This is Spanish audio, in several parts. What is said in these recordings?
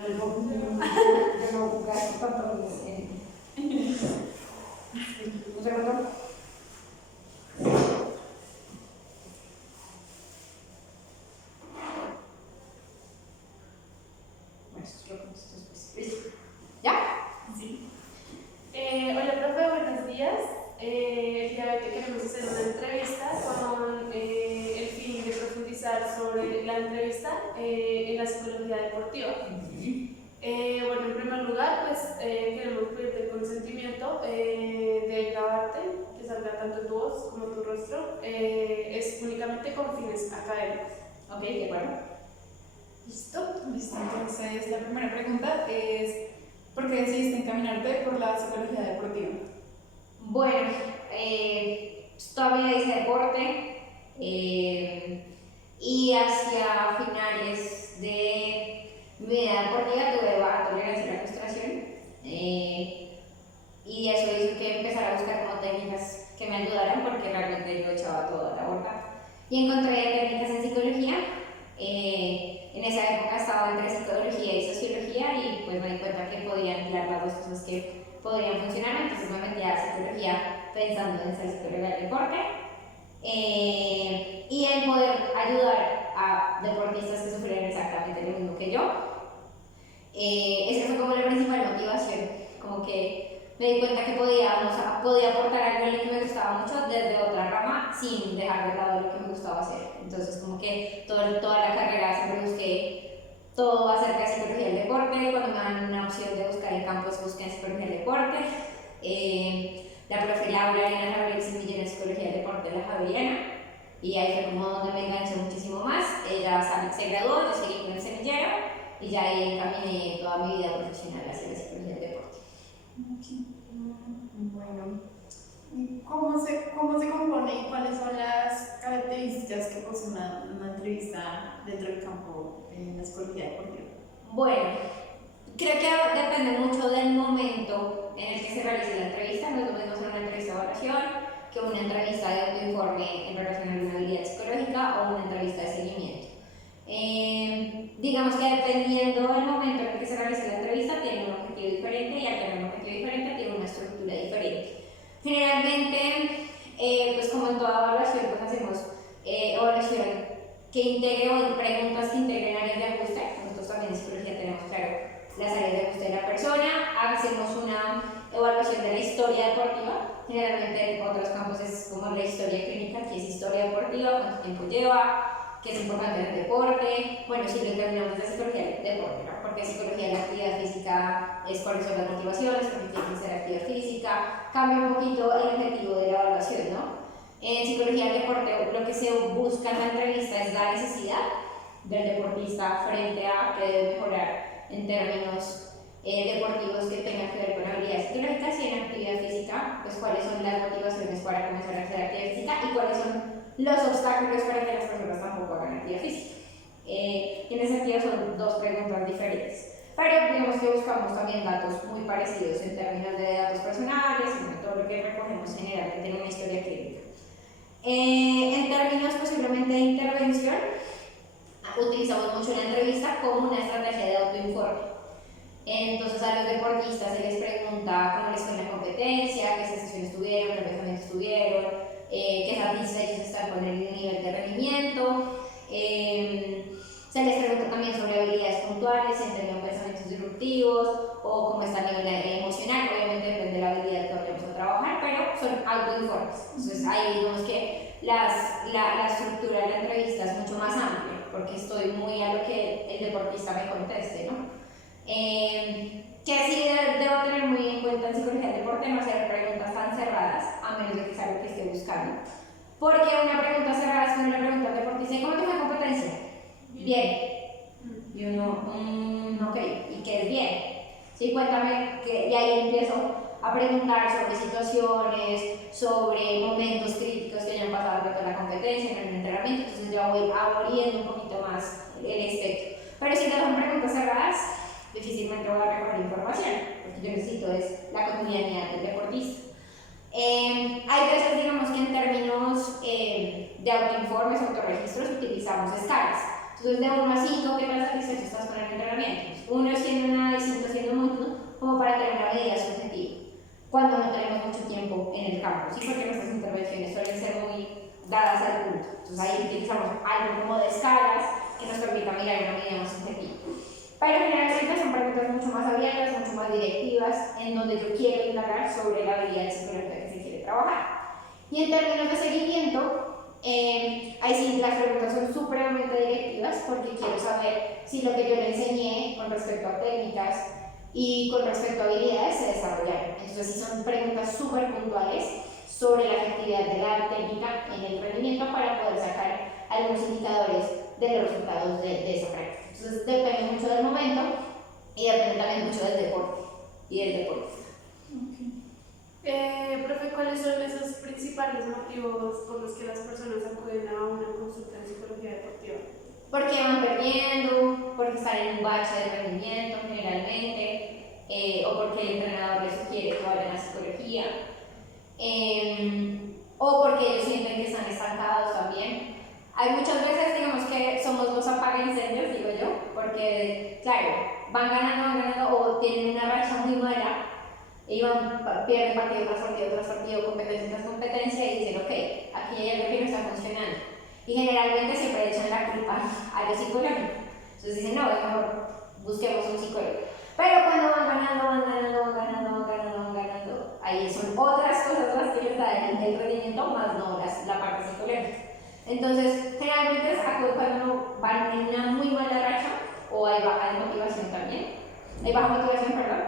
Yo no gasto tanto en... ¿Un segundo? ¿Listo? ¿Ya? Sí. Hola, profe, buenos días. El día de hoy queremos hacer una entrevista con el fin de profundizar sobre la entrevista en la psicología deportiva. Bueno, en primer lugar, pues queremos pedirte el consentimiento de grabarte, que salga tanto tu voz como tu rostro. Es únicamente con fines académicos. Ok, de acuerdo. ¿Listo? Listo, entonces la primera pregunta es ¿por qué decidiste encaminarte por la psicología deportiva? Bueno, toda mi vida hice deporte y hacia finales de mi vida deportiva tuve baja tolerancia a la frustración y eso hizo que empezara a buscar como técnicas que me ayudaran porque realmente yo echaba toda la borda y encontré técnicas en psicología. En esa época estaba entre psicología y sociología y pues me di cuenta que podía emplear las dos cosas que podrían funcionar, entonces me metí a psicología pensando en ser psicóloga del deporte y en poder ayudar a deportistas que sufrieron exactamente lo mismo que yo. Esa fue como la principal motivación, como que me di cuenta que podía aportar algo en lo que me gustaba mucho desde otra rama sin dejar de lado lo que me gustaba hacer. Entonces como que toda la carrera siempre busqué todo acerca de psicología del deporte. Cuando me dan una opción de buscar en campus, busqué en psicología del deporte. La profe Laura Elena Laurel se en psicología del deporte de la Javeriana y ahí fue como donde me enganché muchísimo más. Ella se graduó, yo seguí con el semillero y ya ahí encaminé toda mi vida profesional hacia la psicología del deporte. Bueno, ¿cómo se compone y cuáles son las características que posee una entrevista dentro del campo en la psicología deportiva? Bueno, creo que depende mucho del momento en el que se realice la entrevista. No es lo mismo hacer una entrevista de evaluación que una entrevista de autoinforme en relación a una habilidad psicológica o una entrevista de seguimiento. Digamos que dependiendo del momento en el que se realice la entrevista tiene un objetivo diferente y al tener un objetivo diferente tiene una estructura diferente. Generalmente, pues como en toda evaluación, pues hacemos evaluación que integre o preguntas que integren áreas de ajuste. Nosotros también en psicología tenemos claro las áreas de ajuste de la persona. Hacemos una evaluación de la historia deportiva. Generalmente en otros campos es como la historia clínica, que es historia deportiva, cuánto tiempo lleva, qué es importante en el deporte. Bueno, si lo terminamos de psicología del deporte, ¿no? Porque psicología de la actividad física es cuáles son las motivaciones, porque tiene que ser actividad física. Cambia un poquito el objetivo de la evaluación, ¿no? En psicología del deporte lo que se busca en la entrevista es la necesidad del deportista frente a que debe mejorar en términos deportivos que tengan que ver con habilidades psicológicas y en actividad física, pues cuáles son las motivaciones para comenzar a hacer actividad física y cuáles son los obstáculos para que las personas tampoco hagan actividad física. En ese sentido son dos preguntas diferentes. Pero digamos que buscamos también datos muy parecidos en términos de datos personales y todo lo que recogemos generalmente en una historia clínica. En términos posiblemente de intervención, utilizamos mucho la entrevista como una estrategia de autoinforme. Entonces a los deportistas se les pregunta cómo les fue en la competencia, qué sensaciones tuvieron, qué pensamientos tuvieron, qué satisfechos están con el nivel de rendimiento. Se les pregunta también sobre habilidades puntuales, si han tenido pensamientos disruptivos o cómo está el nivel emocional. Obviamente depende de la habilidad que vayamos a trabajar, pero son autoinformes. Entonces ahí vemos que la estructura de la entrevista es mucho más amplia, porque estoy muy a lo que el deportista me conteste, ¿no? Que sí debo tener muy en cuenta en psicología del deporte, no hacer preguntas tan cerradas, a menos de que sea lo que esté buscando. Porque una pregunta cerrada es como una pregunta al deportista: ¿cómo te fue la competencia? Bien. Y uno, ok, ¿y qué es bien? Sí, cuéntame, y ahí empiezo a preguntar sobre situaciones, sobre momentos críticos que hayan pasado respecto a la competencia, en el entrenamiento, entonces ya voy abriendo un poquito más el espectro. Pero si no son preguntas cerradas, difícilmente voy a recoger información, porque yo necesito es la cotidianidad del deportista. Hay veces, digamos que en términos de autoinformes, autorregistros, utilizamos escalas. Entonces, de 1 a 5, ¿qué tan satisfecho estás con el entrenamiento? 1 siendo nada y 5 siendo mucho, como para tener una medida subjetiva. Cuando no tenemos mucho tiempo en el campo, ¿sí? Porque nuestras intervenciones suelen ser muy dadas al punto. Entonces, ahí utilizamos algo como de escalas que nos permita mirar una medida más subjetiva. Pero generalmente son preguntas mucho más abiertas, mucho más directivas, en donde yo quiero indagar sobre la habilidad psicológica que se quiere trabajar. Y en términos de seguimiento, ahí sí las preguntas son supremamente directivas porque quiero saber si lo que yo le enseñé con respecto a técnicas y con respecto a habilidades se desarrollaron. Entonces sí son preguntas súper puntuales sobre la efectividad de la técnica en el rendimiento para poder sacar algunos indicadores de los resultados de esa práctica. Entonces depende mucho del momento y depende también mucho del deporte y del deporte. Profe, ¿cuáles son esos principales motivos por los que las personas acuden a una consulta de psicología deportiva? Porque van perdiendo, porque están en un bache de rendimiento generalmente, o porque el entrenador les sugiere que vayan a psicología, o porque ellos sienten que están estancados también. Hay muchas veces, digamos que somos los apagaincendios, digo yo, porque, claro, van ganando, o tienen una racha muy mala, y pierden partido tras partido, competencia tras competencia, y dicen, ok, aquí hay algo que no está funcionando. Y generalmente siempre le echan la culpa a los psicólogos. Entonces dicen, no, es mejor busquemos un psicólogo. Pero cuando van ganando, ahí son otras cosas las que les dan el rendimiento, más no la parte psicológica. Entonces, generalmente cuando van en una muy mala racha, o hay baja de motivación también, hay baja motivación, perdón,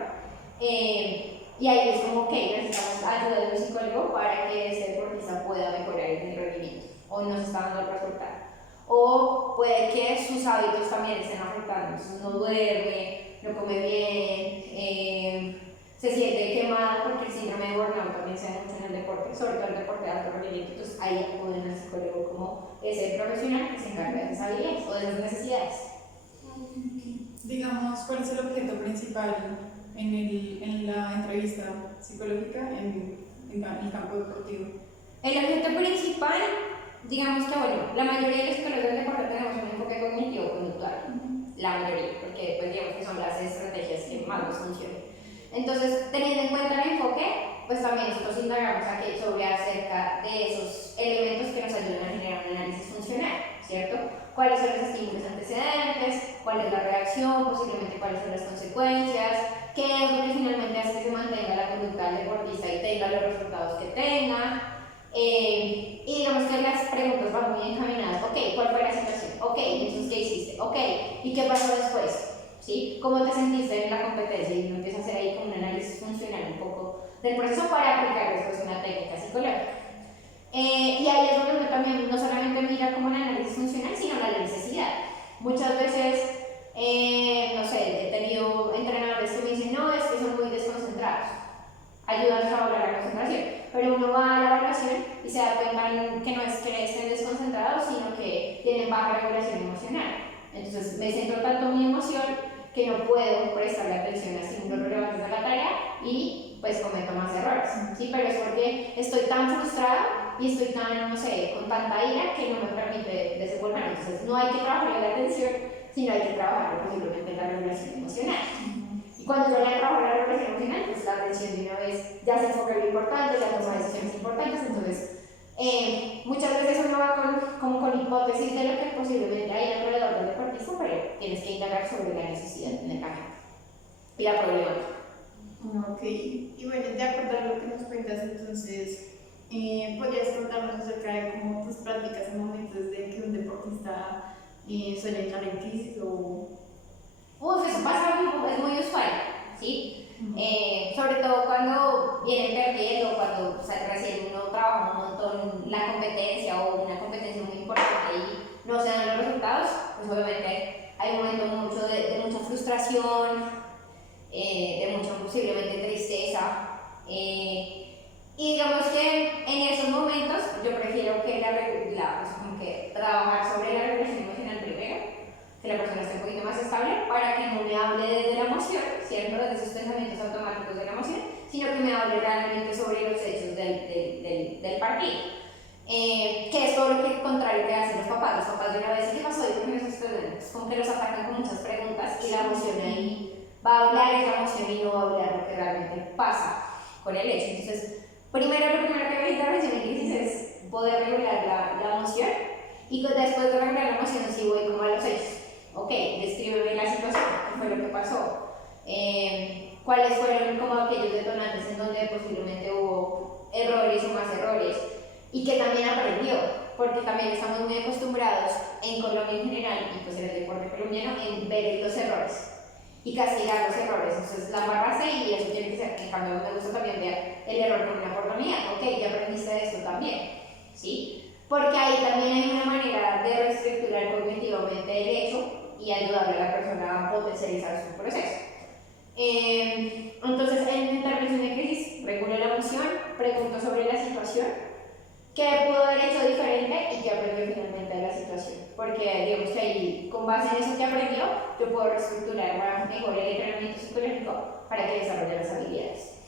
y ahí es como que necesitamos ayuda de un psicólogo para que ese deportista pueda mejorar el rendimiento, o no se está dando el resultado. O puede que sus hábitos también estén afectando, entonces no duerme, no come bien, se siente quemado, porque el síndrome de burnout también se da mucho en el deporte, sobre todo el deporte de alto rendimiento. Entonces ahí acuden al psicólogo como ese profesional que se encarga de esas habilidades o de las necesidades. Digamos, ¿cuál es el objeto principal en la entrevista psicológica en el campo deportivo? El objeto principal, digamos que bueno, la mayoría de los psicólogos del deporte tenemos un enfoque cognitivo-conductual, la mayoría, porque pues digamos que son las estrategias que más nos funcionan. Entonces, teniendo en cuenta el enfoque, pues también nosotros indagamos aquí sobre acerca de esos elementos que nos ayudan a generar un análisis funcional, ¿cierto? ¿Cuáles son los estímulos antecedentes? ¿Cuál es la reacción? Posiblemente cuáles son las consecuencias, qué es lo que finalmente hace que se mantenga la conducta del deportista y tenga los resultados que tenga. Y digamos que las preguntas van muy encaminadas. Ok, ¿cuál fue la situación? Ok, entonces ¿qué hiciste? Ok, ¿y qué pasó después? ¿Sí? ¿Cómo te sentiste en la competencia? Y uno empieza a hacer ahí como un análisis funcional un poco del proceso para aplicar después una técnica psicológica. Y ahí es donde uno también no solamente mira como el análisis funcional, sino la necesidad. Muchas veces, no sé, he tenido entrenadores que me dicen, no, es que son muy desconcentrados, ayudan a trabajar la concentración, pero uno va a la evaluación y se da cuenta que no es que estén desconcentrados, sino que tienen baja regulación emocional. Entonces me centro tanto en mi emoción que no puedo prestarle atención a estímulos relevantes de la tarea y pues cometo más errores, ¿sí? Pero es porque estoy tan frustrada y estoy tan, no sé, con tanta ira que no me permite desenvolverme. Entonces no hay que trabajar en la atención, sino hay que trabajar posiblemente en la regulación emocional. Y cuando yo le trabajo en la regulación emocional, pues la atención de una vez ya se enfoca en lo importante, ya toma decisiones importantes. Entonces muchas veces uno va con hipótesis de lo que posiblemente hay alrededor del deportista, pero tienes que indagar sobre la necesidad en el camino y la problemática. Ok, y bueno, de acuerdo a lo que nos cuentas, entonces, ¿podrías contarnos acerca de cómo tus prácticas en momentos de que un deportista suele entrar en crisis o...? Eso pasa, es muy usual, ¿sí? Sobre todo cuando vienen perdiendo, cuando recién uno trabaja un montón la competencia o una competencia muy importante y no se dan los resultados, pues obviamente hay un momento de mucha frustración, de mucha posiblemente tristeza. Y digamos que en esos momentos yo prefiero que como que trabajar sobre la regulación emocional primero, que la persona esté un poquito más estable para que no me hable desde la emoción, ¿cierto? Desde esos pensamientos automáticos de la emoción, sino que me hable realmente sobre los hechos del partido. que es todo lo que contrario que hacen los papás. Los papás de una vez, ¿qué pasó? ¿Y por qué no se estudian? Como que los atacan con muchas preguntas y la emoción ahí va a hablar esa emoción y no va a hablar lo que realmente pasa con el hecho. Entonces, lo primero que hay que intervención en crisis es poder regular la emoción y después de regular la emoción sí voy como a los hechos. Ok, descríbeme la situación, qué fue lo que pasó, cuáles fueron como aquellos detonantes en donde posiblemente hubo errores o más errores y que también aprendió, porque también estamos muy acostumbrados en Colombia en general y pues en el deporte colombiano en ver los errores y castigar los errores. Entonces la embarraste y eso tiene que ser. En cambio me gusta también ver el error como una oportunidad. Ok, ya aprendiste de esto también, ¿sí? Porque ahí también hay una manera de reestructurar cognitivamente el hecho y ayudarle a la persona a potencializar su proceso. Entonces en intervención de crisis regulo la emoción, pregunto sobre la situación, qué pudo haber hecho diferente y qué aprendió finalmente de la situación. Porque digamos que ahí, con base en eso que aprendió, yo puedo reestructurar mejor el entrenamiento psicológico para que desarrolle las habilidades.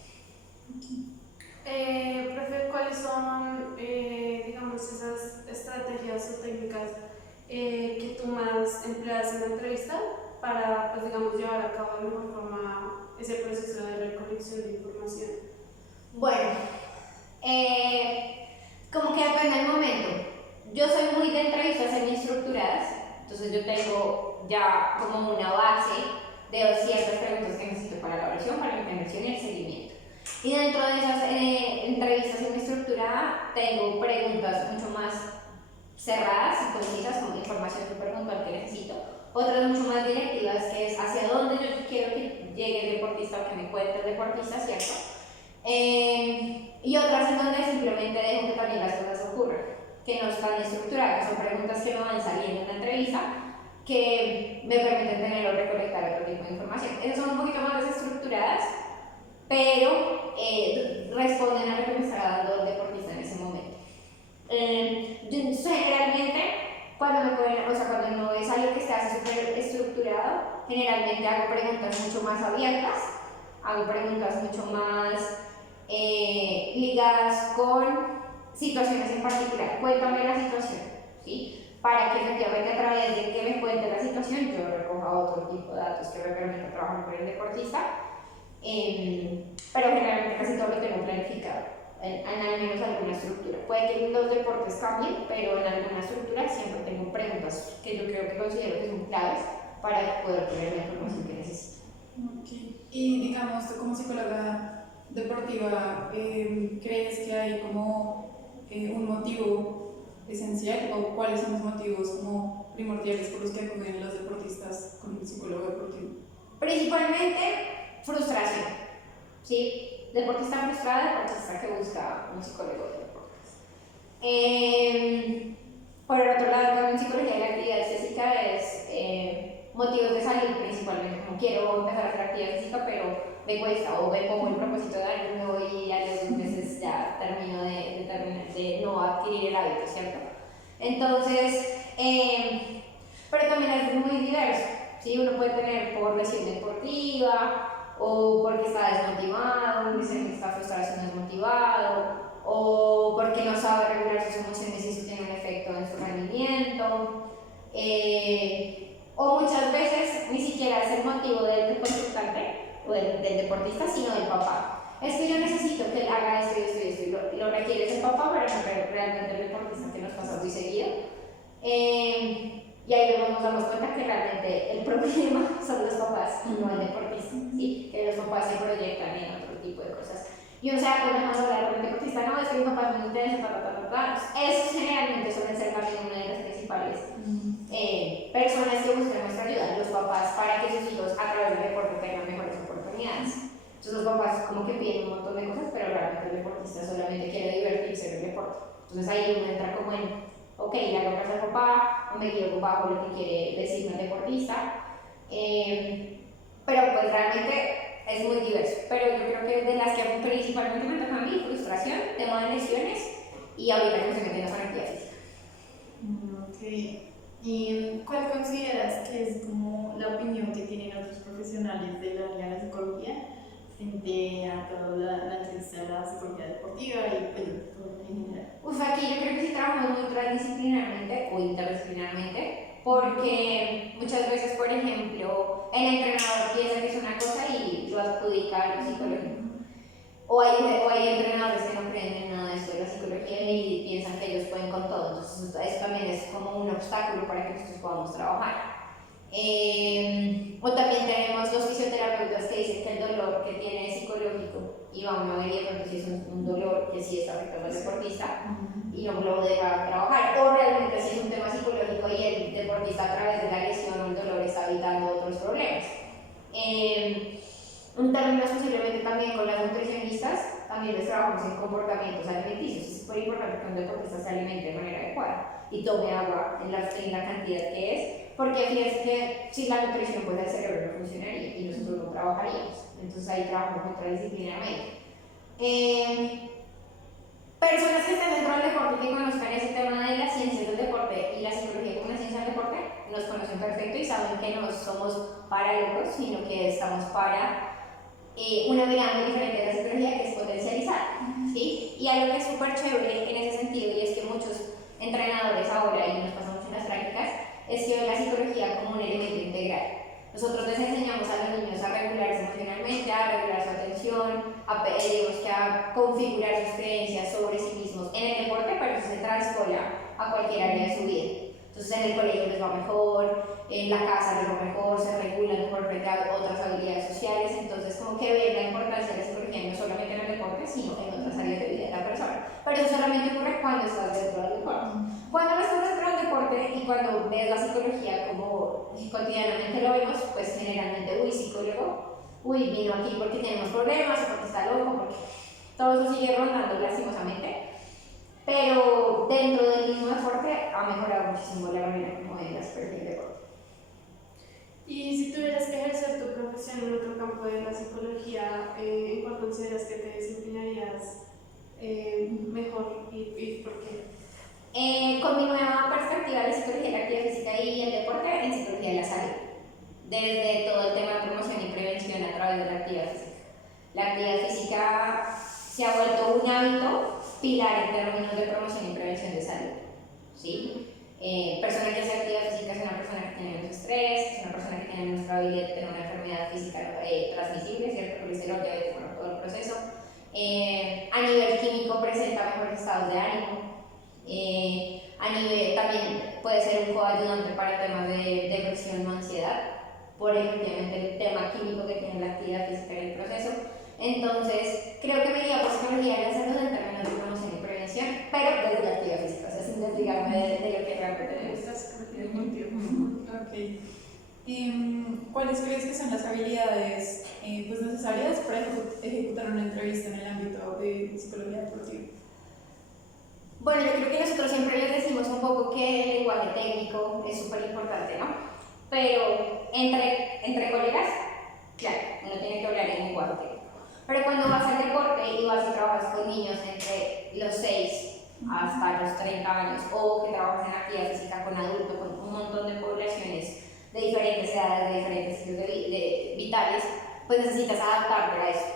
Profe, ¿cuáles son, digamos, esas estrategias o técnicas que tú más empleas en la entrevista para, pues, digamos, llevar a cabo de mejor forma ese proceso de recolección de información? Bueno, como que depende del momento. Yo soy muy de entrevistas semi-estructuradas, entonces yo tengo ya como una base de ciertas preguntas que necesito para la evaluación, para la intervención y el seguimiento. Y dentro de esas entrevistas semi-estructuradas tengo preguntas mucho más cerradas y concisas, como información súper puntual que necesito. Otras mucho más directivas, que es hacia dónde yo quiero que llegue el deportista o que me cuente el deportista, ¿cierto? Y otras en donde simplemente dejo que también las cosas ocurran, que no están estructuradas, son preguntas que me van saliendo en la entrevista que me permiten tener o recolectar otro tipo de información. Esas son un poquito más desestructuradas, pero responden a lo que me está dando el deportista en ese momento. Generalmente, cuando no es algo que esté así súper estructurado, generalmente hago preguntas mucho más abiertas, hago preguntas mucho más ligadas con situaciones en particular. Cuéntame la situación, ¿sí? Para que efectivamente a través de que me cuente la situación yo recoja otro tipo de datos que me permitan trabajar con el deportista, pero generalmente casi todo lo tengo planificado en al menos alguna estructura. Puede que los deportes cambien, pero en alguna estructura siempre tengo preguntas que yo creo que considero que son claves para poder tener la información que necesito. Okay. Y digamos, tú como psicóloga deportiva, ¿crees que hay como un motivo esencial o cuáles son los motivos como primordiales por los que acuden los deportistas con un psicólogo deportivo? Principalmente frustración, ¿sí? Deportista frustrado, deportista que busca un psicólogo de deportes. Por el otro lado, también psicología de la actividad física es motivos de salud principalmente, como quiero empezar a hacer actividad física, pero me cuesta, o me pongo el propósito de año y a los 2 meses ya termino de no adquirir el hábito, ¿cierto? Entonces, pero también es muy diverso, ¿sí? Uno puede tener por lesión deportiva, o porque está desmotivado, dicen que está frustrado, desmotivado, o porque no sabe regular sus emociones y eso tiene un efecto en su rendimiento. O muchas veces ni siquiera es el motivo del consultante o del deportista, sino del papá. Es que yo necesito que él haga esto y esto y esto, y lo requiere ese papá para no realmente el deportista, que nos pasa muy seguido. Y ahí luego nos damos cuenta que realmente el problema son los papás y no el deportista, ¿sí? Que los papás se proyectan en otro tipo de cosas. Y uno se da cuenta cuando habla con el deportista, no, es que mi papá es muy intenso, Esos generalmente suelen ser también una de las principales personas que buscan nuestra ayuda, los papás, para que sus hijos a través del deporte tengan mejores oportunidades. Entonces los papás como que piden un montón de cosas, pero realmente el deportista solamente quiere divertirse en el deporte. Entonces ahí uno entra como en, ok, le hago caso al papá, no me guío bajo lo que quiere decirme el deportista, pero pues realmente es muy diverso. Pero yo creo que de las que principalmente me tocan a mí, frustración, tema de lesiones y ahorita que estoy metiendo con actividad física. Ok. ¿Y cuál consideras que es como la opinión que tienen otros profesionales del área de la psicología frente a toda la ciencia de la psicología deportiva y pues todo en general? Uf, aquí yo creo que sí trabajamos muy transdisciplinarmente o interdisciplinarmente, porque muchas veces, por ejemplo, el entrenador piensa que es una cosa y lo adjudica a lo psicológico. O hay entrenadores que no creen en nada de esto de la psicología y piensan que ellos pueden con todo, entonces eso también es como un obstáculo para que nosotros podamos trabajar. O también tenemos los fisioterapeutas que dicen que el dolor que tiene es psicológico y van a ver y de pronto si es un dolor que sí está afectando al deportista y no lo deja trabajar, o realmente si es un tema psicológico y el deportista a través de la lesión o el dolor está evitando otros problemas. Un término posiblemente también con las nutricionistas, también les trabajamos en comportamientos alimenticios. Es súper importante que un deportista se alimente de manera adecuada y tome agua en la cantidad que es, porque fíjense que si la nutrición pues el cerebro no funcionaría y nosotros no trabajaríamos. Entonces ahí trabajamos multidisciplinarmente. Personas que estén dentro del deporte que conozcan ese tema de las ciencias del deporte y la psicología como una ciencia del deporte, nos conocen perfecto y saben que no somos para locos, sino que estamos para una mirada muy diferente de la psicología, que es potencializar, ¿sí? Y algo que es súper chévere en ese sentido, y es que muchos entrenadores ahora, y nos pasamos en las prácticas, es que ven la psicología como un elemento integral. Nosotros les enseñamos a los niños a regularse emocionalmente, a regular su atención, a configurar sus creencias sobre sí mismos en el deporte, pero eso se transpola a cualquier área de su vida. Entonces en el colegio les va mejor, en la casa les va mejor, se regulan mejor frente a otras habilidades sociales, entonces como que ven la importancia de la psicología no solamente en el deporte, sino en otras áreas de vida de la persona. Pero eso solamente ocurre cuando estás dentro del deporte. Cuando no estás dentro del deporte y cuando ves la psicología como cotidianamente lo vemos, pues generalmente, psicólogo, vino aquí porque tenemos problemas, o porque está loco, porque todo eso sigue rondando lastimosamente. Pero dentro del mismo deporte ha mejorado muchísimo la manera como ven la psicología del deporte. Y si tuvieras que ejercer tu profesión en otro campo de la psicología, ¿en cuál consideras que te desempeñarías mejor y por qué? Con mi nueva perspectiva de psicología de la actividad física y el deporte, en psicología de la salud, desde todo el tema de promoción y prevención a través de la actividad física. La actividad física se ha vuelto un hábito pilar en términos de promoción y prevención de salud, ¿sí? Persona que hace actividad física es una persona que tiene menos estrés, es una persona que tiene menos probabilidad de tener una enfermedad física transmisible, ¿cierto? Colesterol, diabetes, bueno, todo el proceso. A nivel químico presenta mejores estados de ánimo. A nivel, también puede ser un coayudante para temas de depresión o ansiedad, por efectivamente el tema químico que tiene la actividad física en el proceso. Entonces, creo que me iría por psicología de la salud en términos de promoción y prevención, pero desde la actividad física, o sea, sin desligarme de lo que realmente me gusta. Ok. ¿Cuáles crees que son las habilidades pues necesarias para ejecutar una entrevista en el ámbito de psicología deportiva? Bueno, yo creo que nosotros siempre les decimos un poco que el lenguaje técnico es súper importante, ¿no? Pero entre colegas, claro, uno tiene que hablar en lenguaje técnico. Pero cuando vas al deporte y vas y trabajas con niños entre los 6 hasta los 30 años, o que trabajas en actividad física con adultos, con un montón de poblaciones de diferentes edades, de diferentes estilos vitales, pues necesitas adaptarte a eso.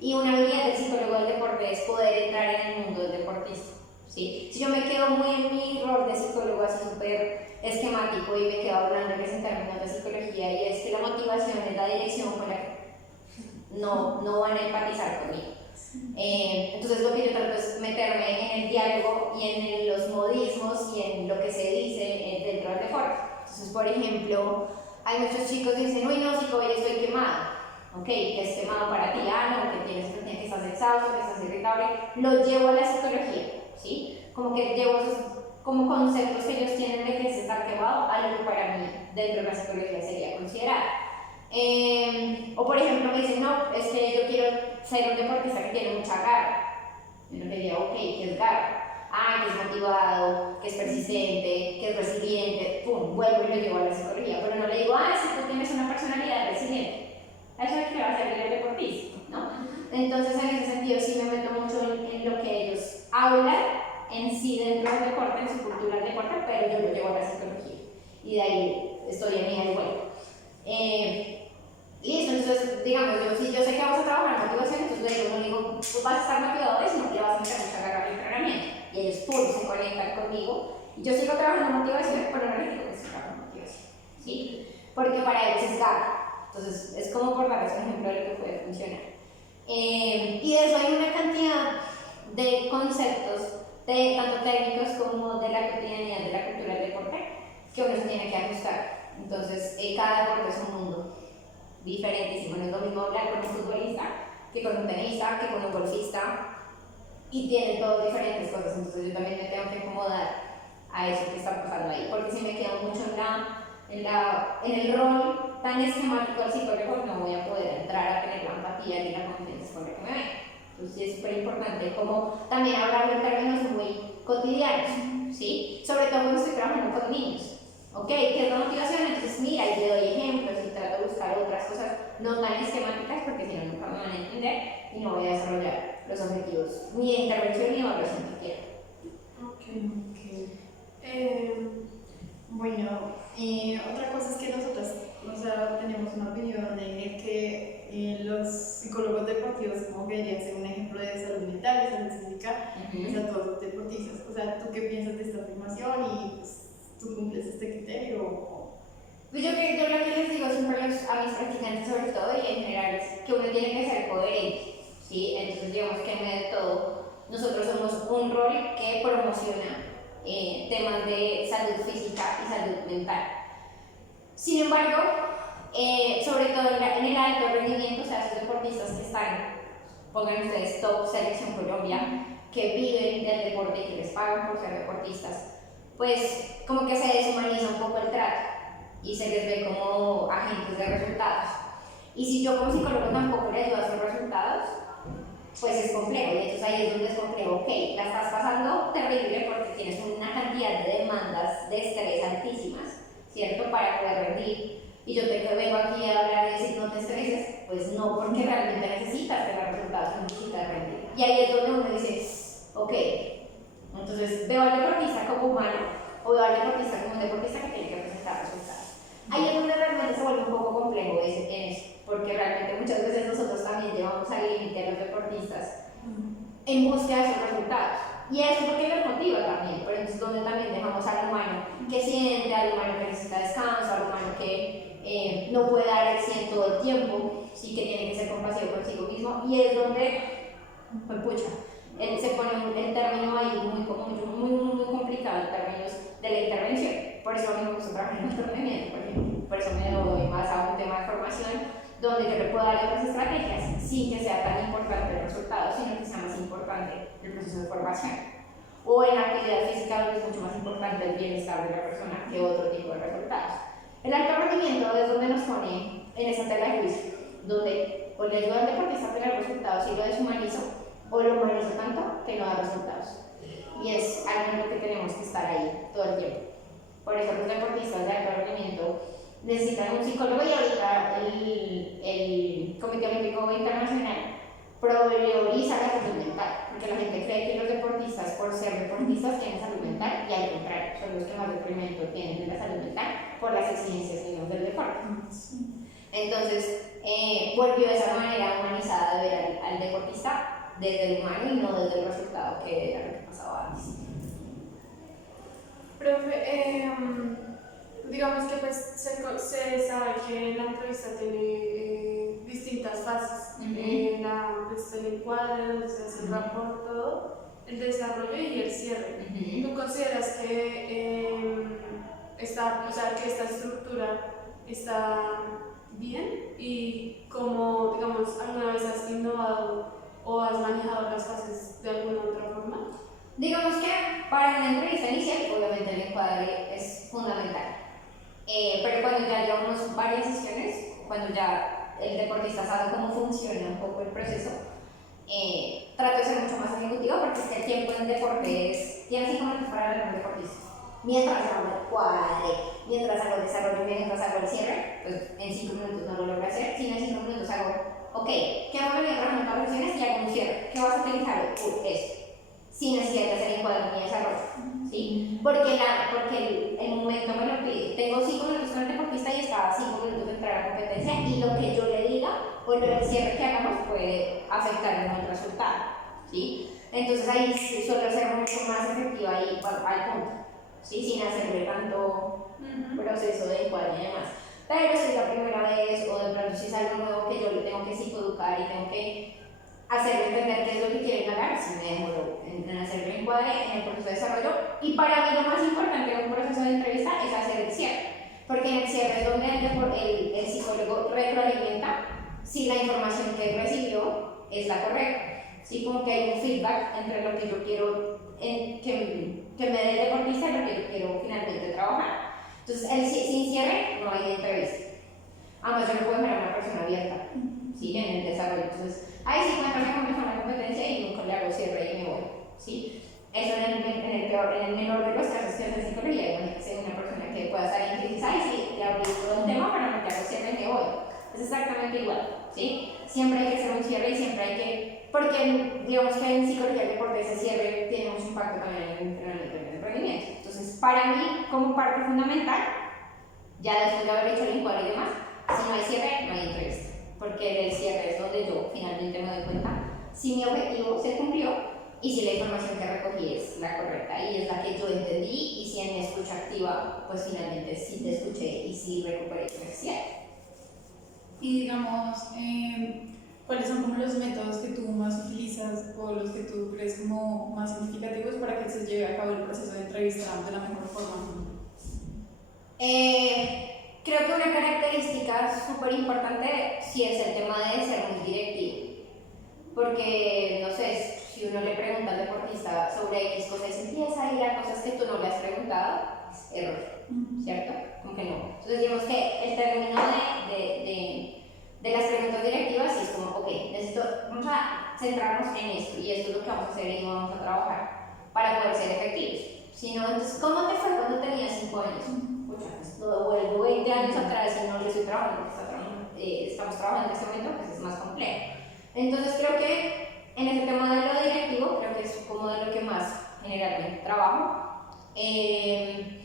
Y una habilidad del psicólogo del deporte es poder entrar en el mundo del deportista, ¿sí? Si yo me quedo muy en mi rol de psicólogo así súper esquemático y me quedo hablando en términos de psicología, y es que la motivación es la dirección con la que no van a empatizar conmigo. Entonces lo que yo trato es meterme en el diálogo y en los modismos y en lo que se dice dentro del deporte. Entonces, por ejemplo, hay muchos chicos que dicen, uy no, psico, hoy estoy quemado. Ok, que es quemado para ti, no, que estás exhausto, que estás irritable. Lo llevo a la psicología, ¿sí? Como que llevo esos como conceptos que ellos tienen de que es estar quemado a lo que para mí dentro de la psicología sería considerado. O por ejemplo me dicen, no, es que yo quiero ser un deportista que tiene mucha garra. Yo le diría, ok, ¿qué es garra? Que es motivado, que es persistente, que es resiliente. Pum, vuelvo y lo llevo a la psicología. Pero no le digo, si tú tienes una personalidad resiliente. Eso es que va a ser el deportista, ¿no? Entonces en ese sentido sí me meto mucho en lo que ellos hablan en sí dentro del deporte, en su cultura del deporte, pero yo lo llevo a la psicología. Y de ahí estoy en ida y vuelta. Listo, entonces Entonces, digamos, si yo sé que vamos a trabajar en motivación, entonces yo le digo, tú vas a estar motivado y no le vas a meter mucha garra al entrenamiento. Y ellos, pum, se conectan conmigo. Y yo sigo trabajando en motivación, pero no les digo que estoy trabajando en motivación, ¿sí? Porque para ellos es garra. Entonces, es como por darles un ejemplo de lo que puede funcionar. Y de eso hay una cantidad de conceptos, tanto técnicos como de la cotidianidad, de la cultura del deporte, que uno se tiene que ajustar. Entonces, cada deporte es un mundo diferentísimo. No es lo mismo hablar con un futbolista que con un tenista, que con un golfista, y tienen todas diferentes cosas. Entonces, yo también me tengo que acomodar a eso que está pasando ahí, porque si me quedo mucho en el rol tan esquemático del psicólogo, no voy a poder entrar a tener la empatía ni la confianza con lo que me ven. Entonces, sí es súper importante como también hablarlo en términos muy cotidianos, ¿sí? Sobre todo cuando estoy trabajando con niños. ¿Ok? ¿Qué es la motivación? Entonces, mira, y te doy ejemplos y trato de buscar otras cosas no tan esquemáticas, porque si no, nunca me van a entender y no voy a desarrollar los objetivos ni de intervención ni de evaluación que quiero. Bueno, otra cosa es que nosotros, o sea, tenemos una opinión en el que los psicólogos deportivos como que deberían ser un ejemplo de salud mental, de salud física, o sea, todos los deportistas. O sea, ¿tú qué piensas de esta afirmación y pues, tú cumples este criterio? Pues yo lo que les digo siempre a mis practicantes sobre todo y en general es que uno tiene que ser coherente, ¿sí? Entonces digamos que en medio de todo nosotros somos un rol que promociona temas de salud física y salud mental. Sin embargo, sobre todo en el alto rendimiento, o sea, esos deportistas que están, pongan ustedes top selección Colombia, que viven del deporte y que les pagan por ser deportistas, pues como que se deshumaniza un poco el trato y se les ve como agentes de resultados. Y si yo como psicólogo tampoco le ayudo a esos resultados, pues es complejo. Y entonces ahí es donde es complejo. Ok, la estás pasando terrible porque tienes una cantidad de demandas de estrés altísimas, ¿cierto? Para poder rendir. Y yo te vengo aquí a hablar y decir no te estreses, pues no, porque realmente necesitas tener resultados, necesitas rendir. Y ahí es donde uno dice, ok, entonces veo al deportista como humano o veo al deportista como un deportista que tiene que presentar resultados. Ahí es donde realmente se vuelve un poco complejo en eso, porque realmente muchas veces nosotros también llevamos al límite a los deportistas en búsqueda de esos resultados. Y eso es lo que los motiva también, pero entonces donde también dejamos al humano que siente, al humano que necesita descanso, al humano que no puede dar el 100 todo el tiempo, sí que tiene que ser compasivo consigo mismo, y es donde, pues pucha, se pone el término ahí muy complicado en términos de la intervención. Por eso a mí me gusta trabajar en nuestro rendimiento, por ejemplo. Por eso me doy más a un tema de formación donde yo le puedo dar otras estrategias sin que sea tan importante el resultado, sino que sea más importante el proceso de formación. O en la actividad física donde es mucho más importante el bienestar de la persona que otro tipo de resultados. El alto rendimiento es donde nos pone en esa tela de juicio, donde o le ayuda al deportista a tener resultados y lo deshumanizo, o lo humanizo tanto que no da resultados. Y es algo en lo que tenemos que estar ahí todo el tiempo. Por eso los deportistas de alto rendimiento necesitan un psicólogo y ahorita el Comité Olímpico Internacional prioriza la salud mental, porque la gente cree que los deportistas, por ser deportistas, tienen salud mental y al contrario, son los que más detrimento tienen de la salud mental por las exigencias mismas del deporte. Entonces, volvió de esa manera humanizada de ver al deportista desde el humano y no desde el resultado que era lo que pasaba antes. Profe, digamos que pues se sabe que la entrevista tiene distintas fases. Pues, el encuadre, donde se hace el rapport, todo, el desarrollo y el cierre. ¿Tú consideras que, que esta estructura está bien? ¿Y cómo, digamos, alguna vez has innovado o has manejado las fases de alguna otra forma? Digamos que para una entrevista inicial, obviamente el encuadre es fundamental. Pero cuando ya llevamos varias sesiones, cuando ya el deportista sabe cómo funciona un poco el proceso, trato de ser mucho más ejecutivo porque es que el tiempo en deporte es, tiene 5 minutos para hablar con el deportista. Mientras hago el encuadre, mientras hago el desarrollo, mientras hago el cierre, pues en 5 minutos no lo logro hacer, sino en 5 minutos hago, ok, ¿qué hago en otras notaciones? Y hago un cierre. ¿Qué vas a utilizar? Esto. Sin necesidad de hacer encuadre ni desarrollo, ¿sí? Porque el momento me lo pide. Tengo 5 minutos con el deportista y está a 5 minutos de entrar a competencia y lo que yo le diga o el cierre que hagamos puede afectar en el resultado, ¿sí? Entonces ahí sí suelo ser mucho más efectiva y al punto, ¿sí? Sin hacerle tanto proceso de encuadre y demás. Pero si es la primera vez o de pronto si es algo nuevo que yo le tengo que psicoeducar y tengo que hacerle entender qué es lo que quieren hablar, si me demoro en hacer el encuadre en el proceso de desarrollo. Y para mí lo más importante en un proceso de entrevista es hacer el cierre, porque en el cierre es donde el psicólogo retroalimenta si la información que él recibió es la correcta. Sí, como que hay un feedback entre lo que yo quiero que me dé el deportista y lo que yo quiero finalmente trabajar. Entonces, sin cierre no hay entrevista. Además, yo no puedo dejar a una persona abierta, ¿sí? En el desarrollo. Entonces, ahí sí cuéntame cómo me fue la competencia y nunca le hago cierre y me voy, ¿sí? Eso en el menor de los casos que es de psicología, imagínese una persona que pueda estar en crisis, ay, sí, te abrí todo un tema, pero no te hago cierre y me voy. Es exactamente igual, ¿sí? Siempre hay que hacer un cierre y siempre hay que, porque digamos que en psicología del deporte ese cierre tiene mucho impacto también en el entrenamiento y en el rendimiento. Entonces, para mí, como parte fundamental, ya después de haber hecho el encuadre y demás, si no hay cierre, no hay entrevista, porque en el cierre es donde yo finalmente me doy cuenta si mi objetivo se cumplió y si la información que recogí es la correcta y es la que yo entendí, y si en mi escucha activa, pues finalmente sí te escuché y sí recuperé tu necesidad. Y digamos, ¿cuáles son como los métodos que tú más utilizas o los que tú crees como más significativos para que se lleve a cabo el proceso de entrevista de la mejor forma? Creo que una característica súper importante sí es el tema de ser muy directivo, porque, no sé, si uno le pregunta al deportista sobre X cosas, empieza a ir a cosas que tú no le has preguntado, es error, ¿cierto? Como que no. Entonces, digamos que el término de las preguntas directivas sí es como, ok, vamos a centrarnos en esto y esto es lo que vamos a hacer y vamos a trabajar para poder ser efectivos. Si no, entonces, ¿cómo te fue cuando tenías 5 años? Pucha, pues todo vuelvo 20 años atrás y no le estoy trabajando, estamos trabajando en este momento, pues es más complejo. Entonces creo que en ese tema de lo directivo, creo que es como de lo que más generalmente trabajo. En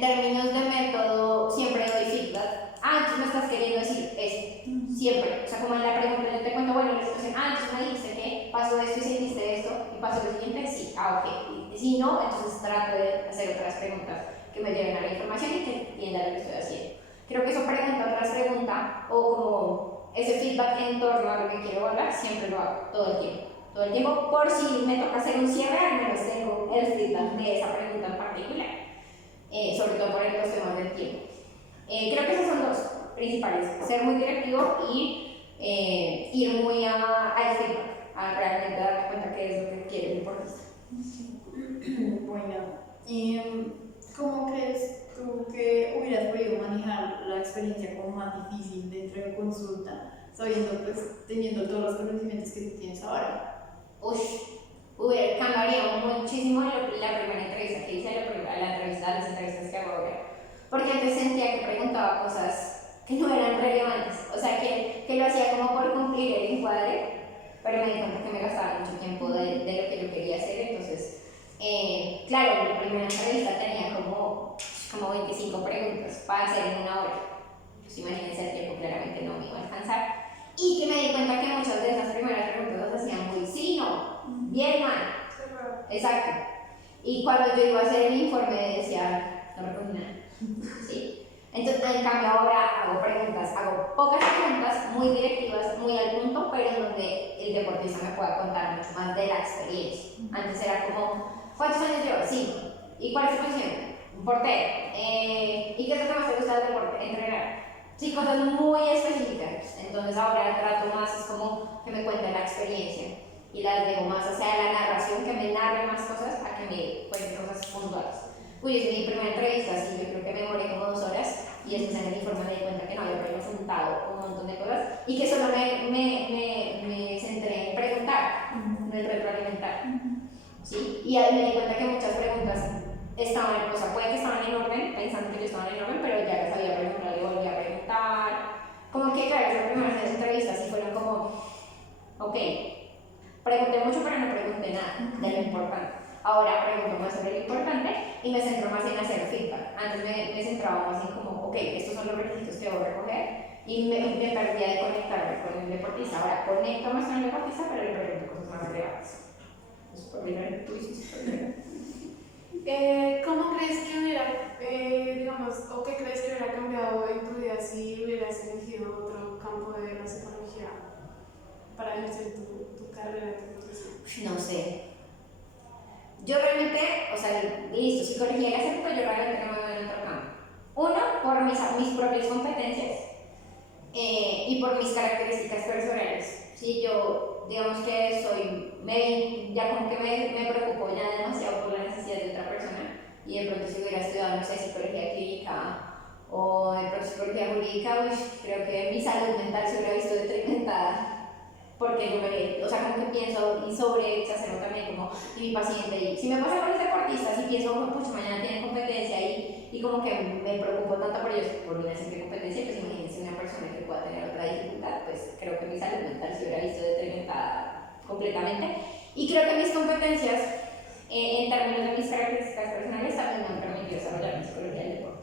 términos de método, siempre doy feedback. Entonces me estás queriendo decir esto, siempre. O sea, como en la pregunta yo te cuento, bueno, la situación, entonces me dijiste que pasó esto y sentiste esto, y pasó lo siguiente, sí, ok. Y si no, entonces trato de hacer otras preguntas que me lleven a la información y que entienda lo que estoy haciendo. Creo que eso pregunta tras pregunta, o como ese feedback en torno a lo que quiero hablar, siempre lo hago, todo el tiempo, por si me toca hacer un cierre, al menos tengo el feedback de esa pregunta en particular, sobre todo por los temas del tiempo. Creo que esos son dos principales, ser muy directivo y ir muy al feedback, a realmente darte cuenta qué es lo que quiere el deportista. Bueno, ¿cómo crees tú que hubieras podido manejar la experiencia como más difícil dentro de consulta, sabiendo, pues, teniendo todos los conocimientos que tú tienes ahora? Cambiaría muchísimo la primera entrevista que hice, las entrevistas que hago ahora. Porque antes sentía que preguntaba cosas que no eran relevantes, o sea, que lo hacía como por cumplir el encuadre, pero me di cuenta que me gastaba mucho tiempo de lo que yo quería hacer. Entonces, claro, mi primera entrevista tenía como 25 preguntas para hacer en una hora. Pues imagínense, el tiempo claramente no me iba a alcanzar. Y que me di cuenta que muchas de esas primeras preguntas las hacían muy sí, no, bien, mal. Exacto. Y cuando yo iba a hacer el informe decía, no recogí nada. ¿Sí? Entonces, en cambio, ahora hago pocas preguntas, muy directivas, muy al punto, pero en donde el deportista me pueda contar mucho más de la experiencia. Antes era como, ¿cuántos años llevas? 5. ¿Y cuál es tu posición? Un portero. ¿Y qué es lo que más te gusta del deporte? Entrenar. Sí, cosas muy específicas. Entonces ahora trato más, es como que me cuente la experiencia y las dejo más hacia la narración, que me narre más cosas, a que me cuente cosas puntuales. Es mi primera entrevista, sí, yo creo que me demoré como 2 horas y después en el informe me di cuenta que no había preguntado un montón de cosas y que solo me centré en preguntar, no en retroalimentar. ¿Sí? Y ahí me di cuenta que muchas preguntas estaban, o sea, puede que estaban en orden, pensando que yo estaba en orden, pero ya las había preguntado y volví a preguntar. Como que, claro, esas primeras entrevistas sí fueron como, ok, pregunté mucho, pero no pregunté nada de lo importante. Ahora pregunto más sobre lo importante y me centro más en hacer feedback. Antes me centraba más en como, ok, estos son los requisitos que debo recoger y me perdía de conectarme con el deportista. Ahora conecto más con el deportista, pero le pregunto cosas más relevantes. Es por mirar tú ¿Cómo crees que hubiera, digamos, o qué crees que hubiera cambiado en tu vida si hubieras elegido otro campo de la psicología para ejercer tu carrera, tu profesión? No sé. Yo realmente, o sea, listo, psicología en ese punto yo realmente no me veo en otro campo. Uno, por mis propias competencias y por mis características personales. Sí, yo, digamos que ya como que me preocupo ya demasiado por la necesidad de otra persona y de pronto si hubiera estudiado, no sé, psicología clínica o de pronto psicología jurídica, creo que mi salud mental se hubiera visto detrimentada porque o sea, como que pienso y sobreexagero también como y mi paciente y si me pasa con los deportistas y pienso como pucha mañana tienen competencia y como que me preocupo tanto por ellos por una simple competencia, pues imagínense una persona que pueda tener otra dificultad, pues creo que mi salud mental se hubiera visto determinada completamente y creo que mis competencias en términos de mis características personales también me han permitido desarrollar mi psicología del deporte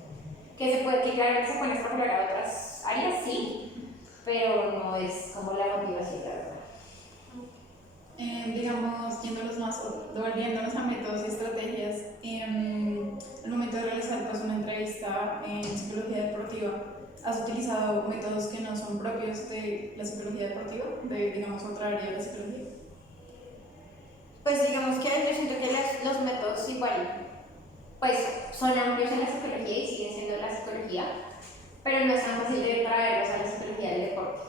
que claro que se puede extrapolar a otras áreas, sí, pero no es como la motivación, la verdad. Digamos, devolviéndonos a métodos y estrategias, al momento de realizar pues, una entrevista en psicología deportiva, ¿has utilizado métodos que no son propios de la psicología deportiva, de digamos otra área de la psicología? Pues digamos que yo siento que los métodos igual, pues son amplios en la psicología y siguen siendo la psicología, pero no es tan fácil de traerlos a la psicología del deporte.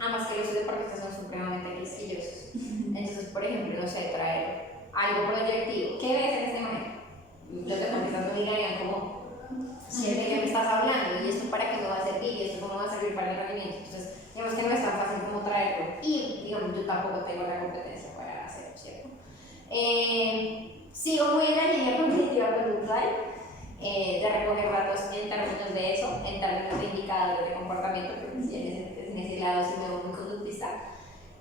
Además que los deportistas son supremamente quisquillosos. Entonces, por ejemplo, no sé, traer algo proyectivo. ¿Qué ves en este momento? Los deportistas me dirían como, ¿de qué me estás hablando? ¿Y esto para qué me va a servir? ¿Y esto cómo va a servir para el rendimiento? Entonces, digamos que no es tan fácil como traerlo. Y, digamos, yo tampoco tengo la competencia para hacerlo, ¿cierto? Sigo muy en la línea cognitiva conductual. De recoger datos en términos de eso, en términos de indicadores de comportamiento, porque si en ese lado sí me veo muy conductista.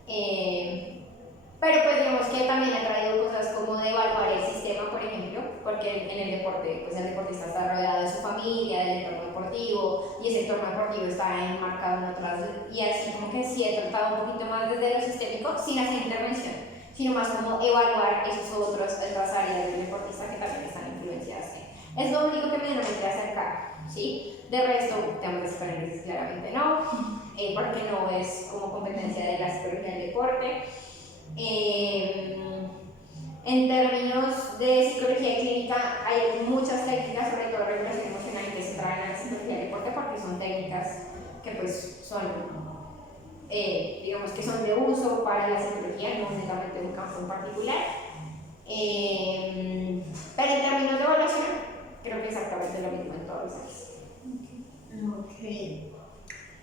Pero pues digamos que también ha traído cosas como de evaluar el sistema, por ejemplo, porque en el deporte, pues el deportista está rodeado de su familia, del entorno deportivo, y ese entorno deportivo está enmarcado en otras, y así como que sí he tratado un poquito más desde lo sistémico, sin hacer intervención, sino más como evaluar otras áreas del deportista que también están influenciadas. Es lo único que me quiere acercar, ¿sí? De resto, temas de paréntesis claramente no, porque no es como competencia de la psicología del deporte. En términos de psicología clínica, hay muchas técnicas, sobre todo regulación emocional, que se traen a la psicología del deporte porque son técnicas que pues son, digamos que son de uso para la psicología, no únicamente de un campo en particular. Pero en términos de evaluación, creo que exactamente lo mismo en todos los años. Ok.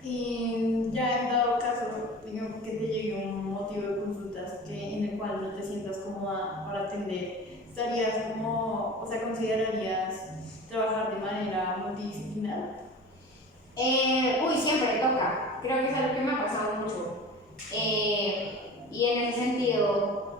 Y ya en dado caso, digamos que te llegue un motivo de consultas en el cual no te sientas cómoda para atender, ¿estarías como, o sea, considerarías trabajar de manera multidisciplinar? Siempre toca. Creo que es algo que me ha pasado mucho. Y en ese sentido,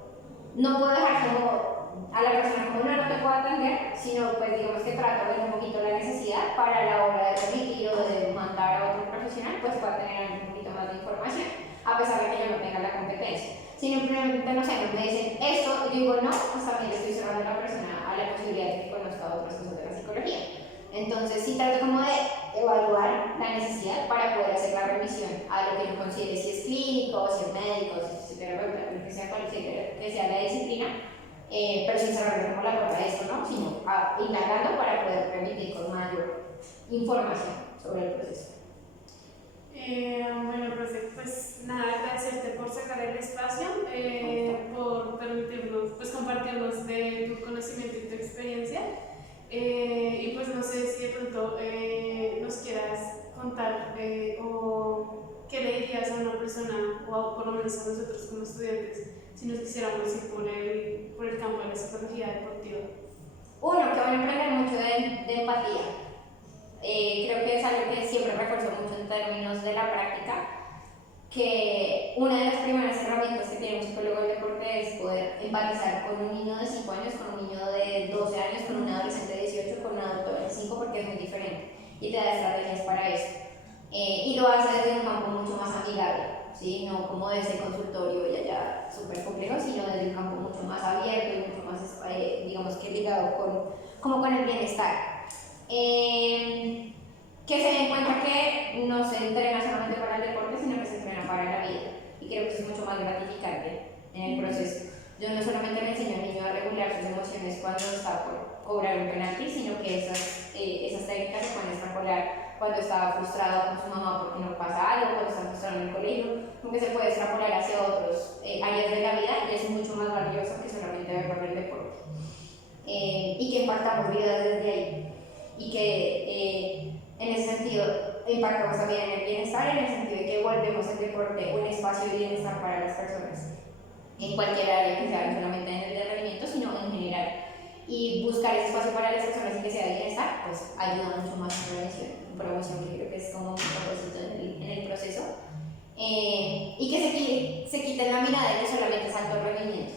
no puedo dejar como a la persona como no te puedo atender, sino pues digamos que trato de ver un poquito la necesidad para la hora de remitir o de mandar a otro profesional, pues pueda tener un poquito más de información, a pesar de que yo no tenga la competencia. Si simplemente, no sé, me dicen esto, y digo no, pues también estoy cerrando a la persona a la posibilidad de que conozca otras cosas de la psicología. Entonces sí trato como de evaluar la necesidad para poder hacer la revisión a lo que yo considere si es clínico, si es médico, si es terapeuta, lo que sea, que sea la disciplina. Pero sin cerrar como la puerta de esto, ¿no? Sino indagando para poder permitir con mayor información sobre el proceso. Bueno, profe, pues nada, agradecerte por sacar el espacio, por permitirnos, pues compartirnos de tu conocimiento y tu experiencia. Y pues no sé si de pronto nos quieras contar o qué le dirías a una persona, o por lo menos a nosotros como estudiantes, si nos quisiéramos ir por el campo de la psicología deportiva. Uno, que van a aprender mucho de empatía. Creo que es algo que siempre refuerzo mucho en términos de la práctica, que una de las primeras herramientas que tiene un psicólogo del deporte es poder empatizar con un niño de 5 años, con un niño de 12 años, con un adolescente de 18, con un adulto de 25, porque es muy diferente y te da estrategias para eso. y lo hace desde un campo mucho más amigable, ¿sí? No como desde consultorio y allá súper complejo, sino desde un campo mucho más abierto y mucho más, digamos que ligado como con el bienestar. Que se den cuenta que no se entrena solamente para el deporte, sino que se entrena para la vida. Y creo que eso es mucho más gratificante en el proceso. Yo no solamente le enseño al niño a regular sus emociones cuando está por cobrar un penalti, sino que esas técnicas se pueden extrapolar cuando está frustrado con su mamá porque no pasa algo, cuando está frustrado en el colegio, porque se puede extrapolar hacia otros áreas de la vida y es mucho más valioso que solamente verlo en el deporte. Y que impactamos vidas desde ahí. Y que en ese sentido impactamos también en el bienestar, en el sentido de que volvemos el deporte un espacio de bienestar para las personas en cualquier área, que sea no solamente en el de rendimiento, sino en general. Y buscar ese espacio para las personas y que sea de bienestar, pues ayuda mucho más en prevención y promoción, que creo que es como un propósito en el proceso. Y que se quiten la mirada de que solamente es alto rendimiento,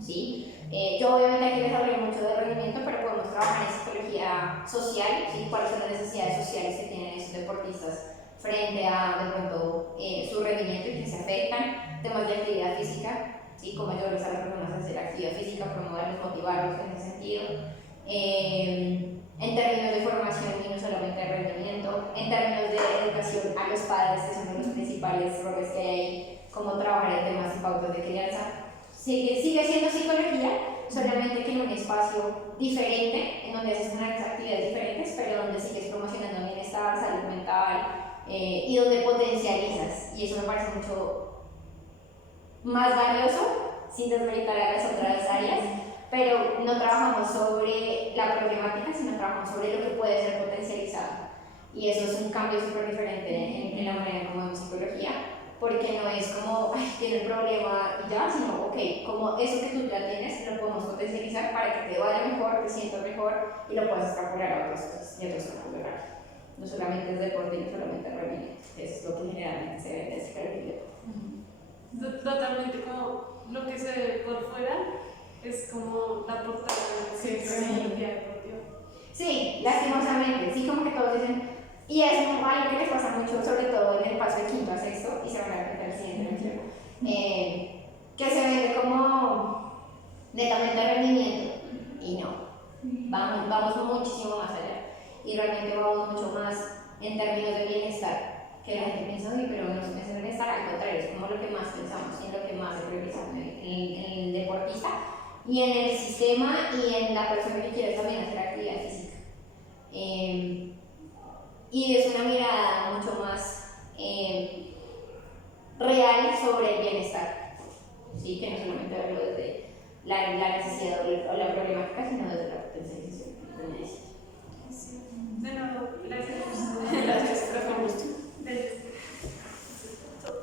¿sí? Yo obviamente aquí les hablé mucho de rendimiento, pero podemos trabajar en psicología social, ¿sí? Cuáles son las necesidades sociales que tienen esos deportistas frente a, de pronto, su rendimiento y que se afectan, temas de actividad física, ¿sí? Cómo ayudarles a las personas a hacer actividad física, promoverlos, motivarlos en ese sentido. En términos de formación y no solamente de rendimiento, en términos de educación a los padres, que son los principales roles que hay ahí, cómo trabajar en temas y pautas de crianza. Sigue siendo psicología, solamente que en un espacio diferente, en donde haces unas actividades diferentes, pero donde sigues promocionando bienestar, salud mental y donde potencializas. Y eso me parece mucho más valioso, sin desmeritar a las otras áreas, pero no trabajamos sobre la problemática, sino trabajamos sobre lo que puede ser potencializado. Y eso es un cambio súper diferente en la manera como vemos psicología, porque no es como, ay, tiene el problema y ya, sino, ok, como eso que tú ya tienes, lo podemos potencializar para que te vaya mejor, te sientas mejor y lo puedas extrapolar a otras cosas y a otros campos de la. No solamente es deporte, no solamente es rendimiento, eso es lo que generalmente se ve en la psicología. Totalmente, como lo que se ve por fuera es como la portada de la psicología deportiva. Sí, lastimosamente, sí, como que todos dicen, y es algo que les pasa mucho, sobre todo en el paso de quinto a sexto, y se van a repetir el siguiente mención, que se vende como netamente rendimiento, y no, vamos muchísimo más allá, y realmente vamos mucho más en términos de bienestar, que la gente piensa, uy, pero no es el bienestar, al contrario, es como lo que más pensamos, y lo que más se prioriza en el deportista, y en el sistema, y en la persona que quiere también hacer actividad física. Y es una mirada mucho más real sobre el bienestar, ¿sí? Que no solamente verlo desde la necesidad o la problemática, sino desde la potencialización de la necesidad. Sí. De nuevo, gracias. Gracias, profe. Gracias.